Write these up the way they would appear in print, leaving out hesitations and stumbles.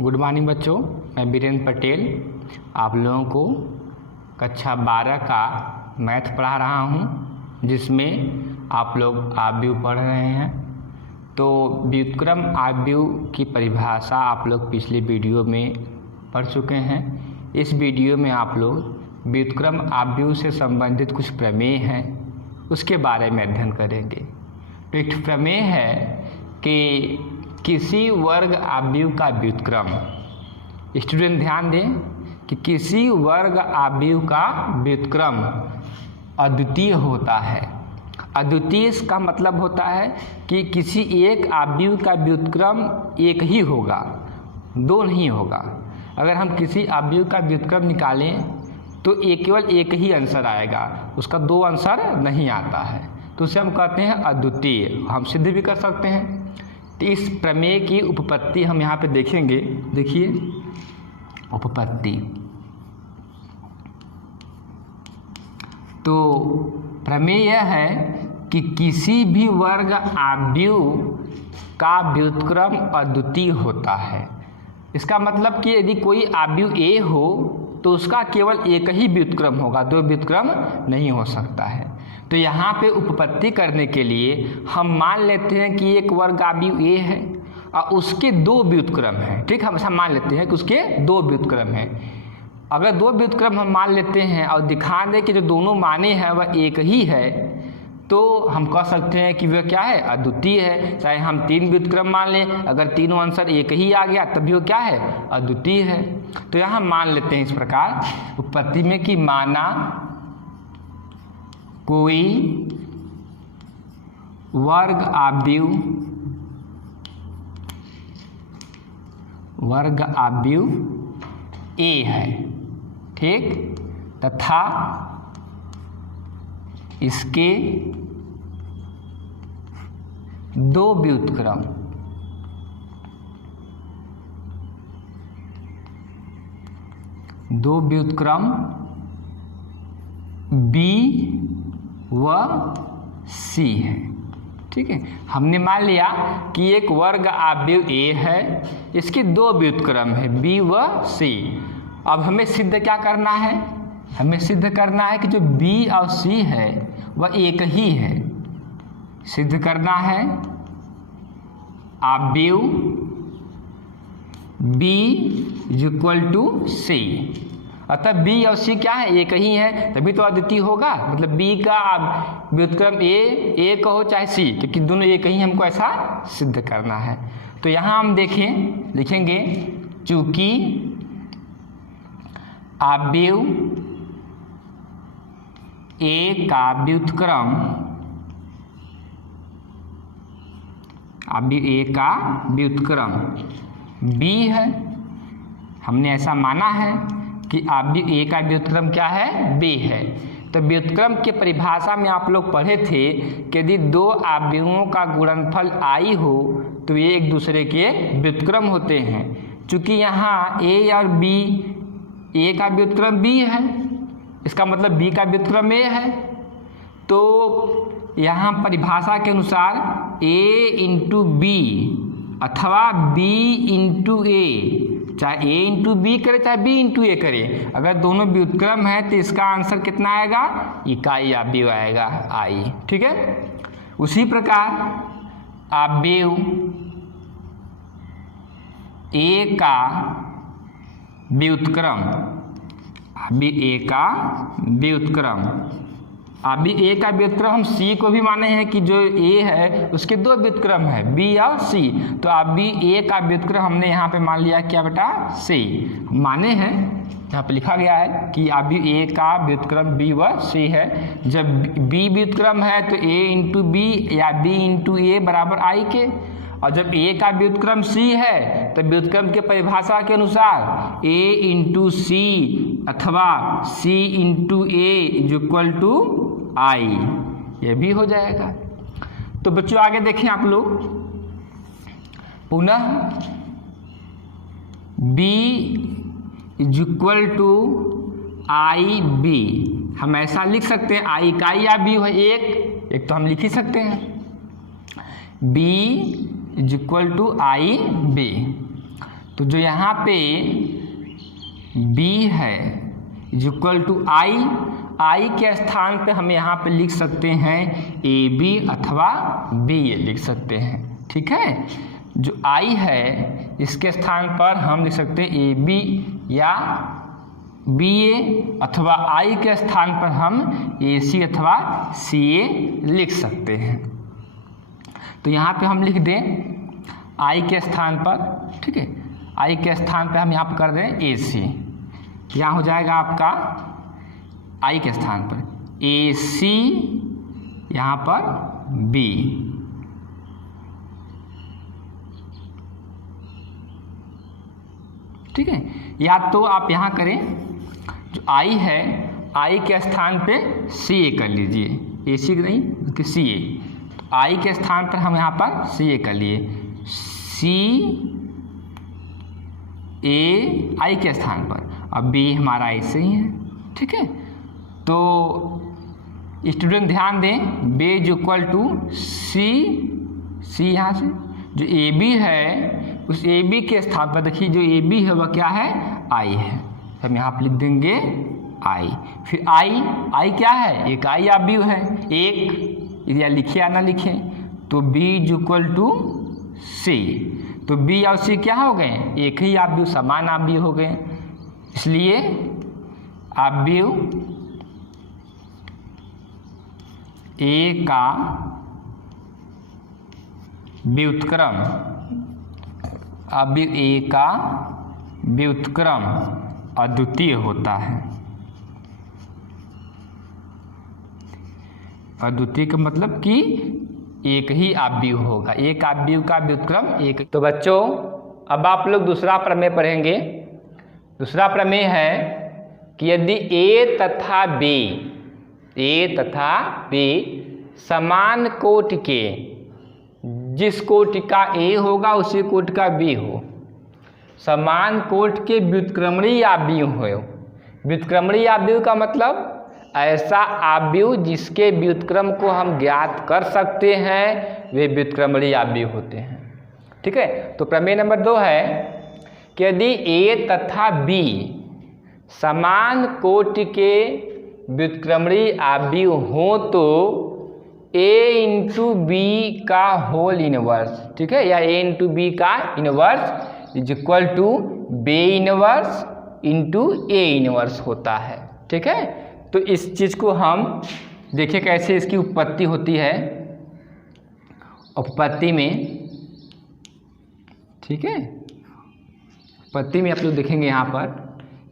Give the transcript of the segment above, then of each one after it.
Good morning बच्चों, मैं वीरेंद्र पटेल आप लोगों को कक्षा 12 का मैथ पढ़ा रहा हूं, जिसमें आप लोग आव्यूह पढ़ रहे हैं। तो व्युत्क्रम आव्यूह की परिभाषा आप लोग पिछले वीडियो में पढ़ चुके हैं। इस वीडियो में आप लोग व्युत्क्रम आव्यूह से संबंधित कुछ प्रमेय हैं, उसके बारे में अध्ययन करेंगे। तो एक प्रमेय है कि किसी वर्ग आव्यूह का व्युत्क्रम, स्टूडेंट ध्यान दें कि किसी वर्ग आव्यूह का व्युत्क्रम अद्वितीय होता है। अद्वितीय इसका मतलब होता है कि किसी एक आव्यूह का व्युत्क्रम एक ही होगा, दो नहीं होगा। अगर हम किसी आव्यूह का व्युत्क्रम निकालें तो केवल एक ही आंसर आएगा, उसका दो आंसर नहीं आता है, तो उसे हम कहते हैं अद्वितीय। हम सिद्ध भी कर सकते हैं। तो इस प्रमेय की उपपत्ति हम यहाँ पे देखेंगे। देखिए उपपत्ति, तो प्रमेय यह है कि किसी भी वर्ग आव्यूह का व्युत्क्रम अद्वितीय होता है। इसका मतलब कि यदि कोई आव्यूह ए हो तो उसका केवल एक ही व्युत्क्रम होगा, दो व्युत्क्रम नहीं हो सकता है। तो यहाँ पे उपपत्ति करने के लिए हम मान लेते हैं कि एक वर्ग आव्यूह ए है और उसके दो व्युत्क्रम हैं। ठीक, हम ऐसा मान लेते हैं कि उसके दो व्युत्क्रम हैं। अगर दो व्युत्क्रम हम मान लेते हैं और दिखा दें कि जो दोनों माने हैं वह एक ही है, तो हम कह सकते हैं कि वह क्या है, अद्वितीय है। चाहे हम तीन व्युत्क्रम मान लें, अगर तीनों आंसर एक ही आ गया तभी वो क्या है, अद्वितीय है। तो यहाँ मान लेते हैं इस प्रकार उपपत्ति में कि माना कोई वर्ग आव्यूह ए है, ठीक, तथा इसके दो व्युत्क्रम बी व सी है। ठीक है, हमने मान लिया कि एक वर्ग आव्यूह ए है, इसके दो व्युत्क्रम है बी व सी। अब हमें सिद्ध क्या करना है, हमें सिद्ध करना है कि जो बी और सी है वह एक ही है। सिद्ध करना है आव्यूह बी इक्वल टू सी। अतः बी और सी क्या है, एक ही है, तभी तो अद्वितीय होगा। मतलब बी का व्युत्क्रम ए कहो चाहे सी, क्योंकि दोनों एक ही, हमको ऐसा सिद्ध करना है। तो यहाँ हम लिखेंगे चूंकि आव्यूह ए का व्युत्क्रम बी है, हमने ऐसा माना है कि आव्यूह ए का व्युत्क्रम क्या है, बी है। तो व्युत्क्रम के परिभाषा में आप लोग पढ़े थे कि यदि दो आव्यूहों का गुणनफल आई हो तो ये एक दूसरे के व्युत्क्रम होते हैं। चूंकि यहाँ ए और बी, ए का व्युत्क्रम बी है, इसका मतलब बी का व्युत्क्रम ए है। तो यहाँ परिभाषा के अनुसार ए इंटू बी अथवा बी इंटू ए, चाहे ए इंटू बी करे चाहे बी इंटू ए करे, अगर doनों व्युत्क्रम है तो इसका आंसर कितना आएगा, इकाई आव्यूह आएगा, आई। ठीक है, उसी प्रकार आव्यूह ए का व्युत्क्रम, अभी ए का व्युत्क्रम हम सी को भी माने हैं कि जो ए है उसके दो व्युत्क्रम है बी और सी। तो अभी ए का व्युत्क्रम हमने यहाँ पे मान लिया क्या बेटा, सी माने हैं। यहाँ पे लिखा गया है कि अभी ए का व्युत्क्रम बी व सी है। जब बी व्युत्क्रम है तो ए इंटू बी या बी इंटू ए बराबर आई के, और जब ए का व्युत्क्रम सी है तो व्युत्क्रम के परिभाषा के अनुसार ए इंटू सी अथवा सी इंटू ए इक्वल टू आई, ये भी हो जाएगा। तो बच्चों आगे देखें आप लोग, पुनः B equal to I B, हम ऐसा लिख सकते हैं, आई इकाई या बी है एक तो हम लिख ही सकते हैं B equal to I B. तो जो यहाँ पे b है इज इक्वल टू आई के स्थान पे हम यहाँ पे लिख सकते हैं AB अथवा BA लिख सकते हैं। ठीक है, जो I है इसके स्थान पर हम लिख सकते हैं AB या BA अथवा I के स्थान पर हम AC अथवा CA लिख सकते हैं। तो यहाँ पे हम लिख दें I के स्थान पर, ठीक है, I के स्थान पे हम यहाँ पर कर दें AC। यहाँ हो जाएगा आपका I के स्थान पर AC, यहाँ पर B। ठीक है, या तो आप यहाँ करें जो I है I के स्थान पे CA कर लीजिए, AC नहीं कि CA। तो I के स्थान पर हम यहाँ पर CA कर लिए, CA I के स्थान पर, अब B हमारा ऐसे ही है। ठीक है, तो स्टूडेंट ध्यान दें B is equal to C यहाँ से जो AB है उस AB के स्थान पर देखिए जो AB है वह क्या है I है, हम यहाँ पर लिख देंगे I। फिर I क्या है, एक I आव्यूह है, एक या लिखे या ना लिखें, तो B is equal to C। तो B और C क्या हो गए, एक ही आव्यूह, समान आव्यूह हो गए, इसलिए आव्यूह A का व्युत्क्रम, आव्यूह A का व्युत्क्रम अद्वितीय होता है। अद्वितीय का मतलब कि एक ही आव्यूह होगा, एक आव्यूह का व्युत्क्रम एक। तो बच्चों अब आप लोग दूसरा प्रमेय पढ़ेंगे। दूसरा प्रमेय है कि यदि A तथा B समान कोटि के, जिस कोटि का A होगा उसी कोटि का B हो, समान कोटि के व्युत्क्रमणीय आव्यूह हो। व्युत्क्रमणीय आव्यूह का मतलब ऐसा आव्यूह जिसके व्युत्क्रम को हम ज्ञात कर सकते हैं, वे व्युत्क्रमणीय आव्यूह होते हैं। ठीक है, तो प्रमेय नंबर 2 है कि यदि A तथा B समान कोटि के व्युत्क्रमणीय आव्यूह हो तो A इंटू बी का होल इनवर्स, ठीक है, या A इंटू बी का inverse is equal to B inverse into A inverse होता है। ठीक है, तो इस चीज़ को हम देखिए कैसे इसकी उत्पत्ति होती है। उत्पत्ति में, ठीक है, उत्पत्ति में आप लोग देखेंगे यहाँ पर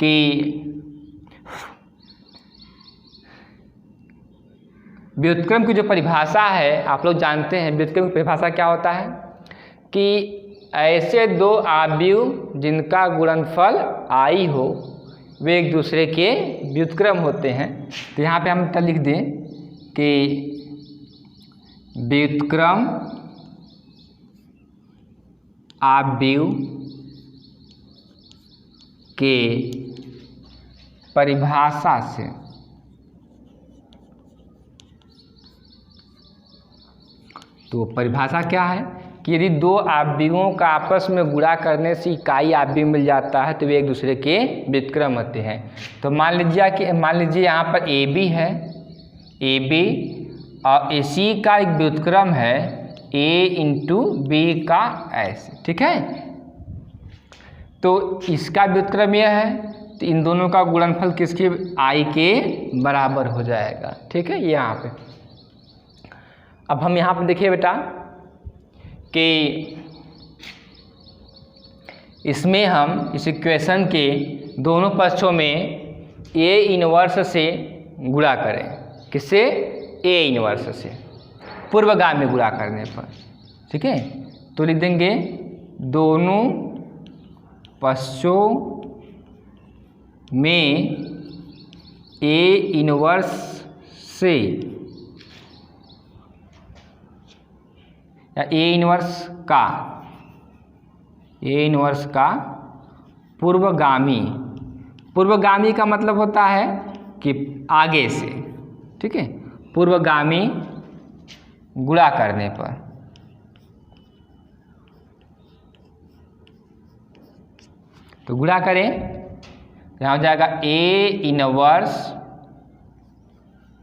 कि व्युत्क्रम की जो परिभाषा है आप लोग जानते हैं। व्युत्क्रम की परिभाषा क्या होता है कि ऐसे दो आव्यूह जिनका गुणनफल I हो वे एक दूसरे के व्युत्क्रम होते हैं। तो यहाँ पे हम लिख दें कि व्युत्क्रम आव्यूह के परिभाषा से तो परिभाषा क्या है कि यदि दो आव्यूहों का आपस में गुणा करने से इकाई आव्यूह मिल जाता है तो वे एक दूसरे के व्युत्क्रम होते हैं। तो मान लीजिए यहाँ पर AB है, AB और AC का एक व्युत्क्रम है A इंटू B का ऐसे। ठीक है, तो इसका व्युत्क्रम यह है, तो इन दोनों का गुणनफल किसके I के बराबर हो जाएगा। ठीक है, यहाँ पे अब हम यहाँ पर देखिए बेटा कि इसमें हम इस इक्वेशन के दोनों पक्षों में A इनवर्स से गुणा करें। किससे, A इनवर्स से, पूर्वगामी गुणा करने पर। ठीक है, तो लिख देंगे दोनों पक्षों में A इनवर्स से या A इनवर्स का पूर्वगामी का मतलब होता है कि आगे से। ठीक है, पूर्वगामी गुणा करने पर तो गुणा करें, यहाँ हो जाएगा A inverse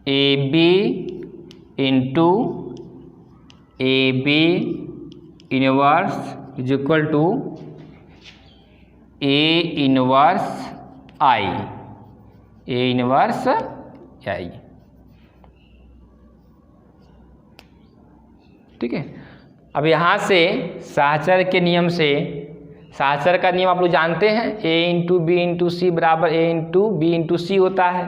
A B into A B inverse is equal to A inverse I, A inverse I. ठीक है। अब यहाँ से सहचर के नियम से, सहचर का नियम आप लोग जानते हैं, a इंटू बी इंटू सी बराबर a इंटू बी इंटू सी होता है।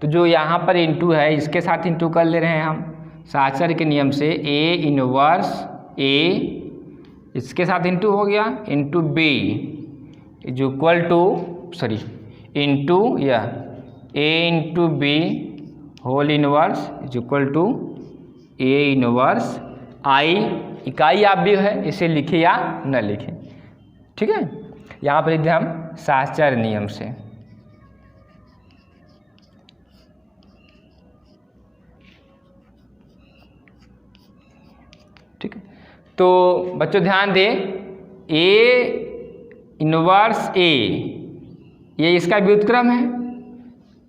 तो जो यहाँ पर इंटू है इसके साथ इंटू कर ले रहे हैं हम सहचर के नियम से, a इनवर्स a इसके साथ इंटू हो गया into B is equal to into या a into B whole inverse is equal to a inverse I. इकाई आव्यूह है, इसे लिखे या न लिखें। ठीक है। यहाँ पर लिख दें हम सहचर नियम से। ठीक है। तो बच्चों ध्यान दें, ए इनवर्स ए ये इसका व्युत्क्रम है,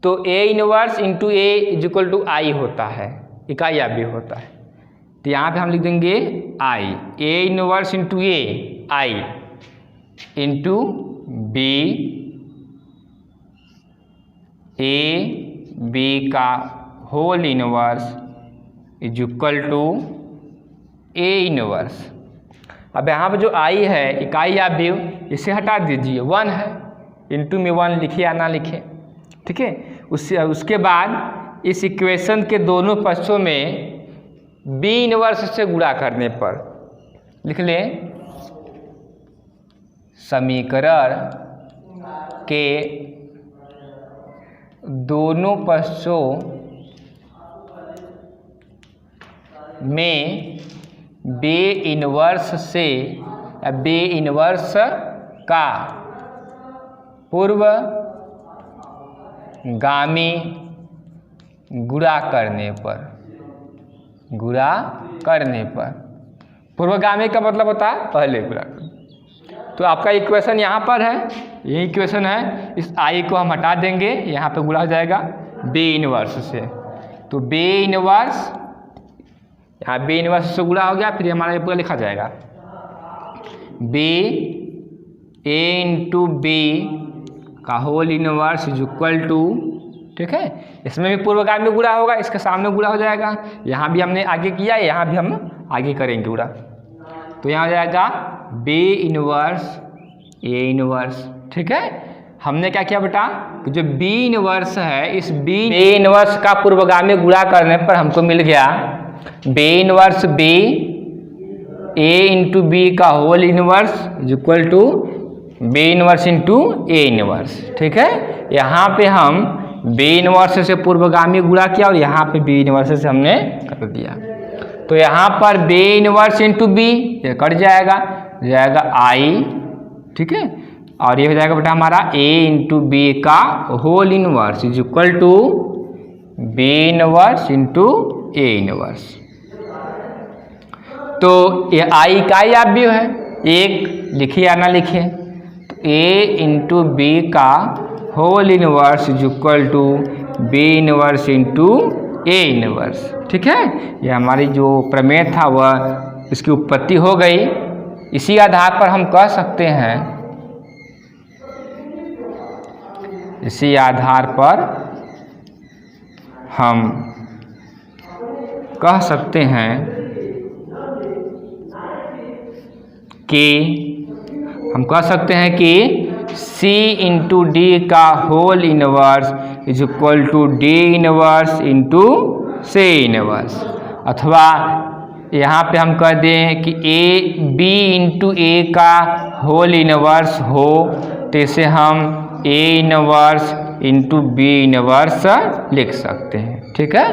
तो A inverse into A is equal to I होता है, इकाई आव्यूह होता है। तो यहाँ पे हम लिख देंगे I, A inverse into A I into B A B का whole inverse is equal to A inverse. अब यहाँ पे जो आई है इकाई आव्यूह, इसे हटा दीजिए, 1 है, इंटू में 1 लिखे या ना लिखे। ठीक है। उसके बाद इस इक्वेशन के दोनों पक्षों में बी इनवर्स से गुणा करने पर लिख लें समीकरण के दोनों पक्षों में बी इनवर्स से बी इनवर्स का पूर्वगामी गुणा करने पर, पूर्वगामी का मतलब होता है पहले गुणा करना। तो आपका इक्वेशन यहाँ पर है, ये इक्वेशन है, इस आई को हम हटा देंगे, यहाँ पे गुणा हो जाएगा बी इनवर्स से। तो बी इनवर्स, यहाँ बी इनवर्स से गुणा हो गया, फिर हमारा ये पूरा लिखा जाएगा बी ए इंटू बी का whole inverse is equal to. ठीक है। इसमें भी पूर्वगामी गुणा होगा, इसके सामने गुणा हो जाएगा, यहाँ भी हमने आगे किया, यहाँ भी हम आगे करेंगे गुणा। तो यहाँ हो जाएगा बी इनवर्स ए इनवर्स। ठीक है। हमने क्या किया बेटा कि जो बी इनवर्स है, इस बी इनवर्स का पूर्वगामी गुणा करने पर हमको मिल गया B inverse B A into B का whole inverse is equal to B inverse into A inverse. ठीक है। यहाँ पे हम बी इनवर्स से पूर्वगामी गुणा किया और यहाँ पे बी इनवर्स से हमने कर दिया। तो यहाँ पर बी इनवर्स इंटू बी ये कट जाएगा आई। ठीक है। और ये हो जाएगा बेटा हमारा ए इंटू बी का whole inverse is equal to B inverse into A inverse. तो ये आई इकाई आव्यूह है, एक लिखे या ना लिखे, तो ए इंटू बी का whole inverse is equal to B inverse into A inverse. ठीक है। ये हमारी जो प्रमेय था वह इसकी उत्पत्ति हो गई। इसी आधार पर हम कह सकते हैं, इसी आधार पर हम कह सकते हैं कि C इंटू डी का whole inverse is equal to D inverse into C inverse. अथवा यहाँ पे हम कह दें कि ए बी इंटू ए का होल इनवर्स हो, तो इसे हम A inverse into B inverse लिख सकते हैं। ठीक है।